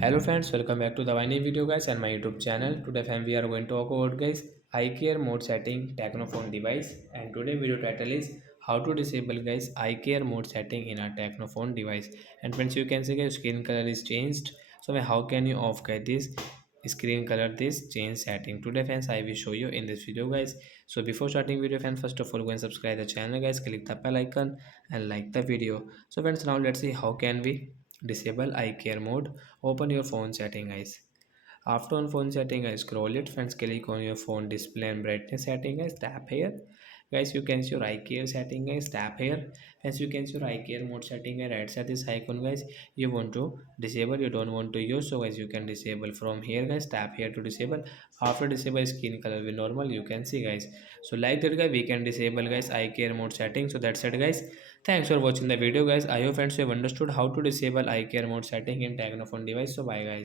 Hello friends, welcome back to the new video guys and my YouTube channel. Today fam we are going to talk about guys eye care mode setting Tecno phone device, and today video title is how to disable guys eye care mode setting in a Tecno phone device. And friends, you can see guys screen color is changed. So how can you off guys this screen color this change setting? Today friends I will show you in this video guys. So before starting video friends, first of all go and subscribe the channel guys, click the bell icon and like the video. So friends, now let's see how can we disable eye care mode. Open your phone setting guys. After on phone setting guys, scroll it friends, click on your phone display and brightness setting guys, tap here guys. You can see your eye care setting guys, tap here. As you can see your eye care mode setting and right side this icon guys, you want to disable, you don't want to use, so guys you can disable from here guys, tap here to disable. After disable skin color will normal, you can see guys. So like that guys we can disable guys eye care mode setting. So that's it guys. Thanks for watching the video guys. I hope friends you have understood how to disable eye care mode setting in Tecno phone device. So bye guys.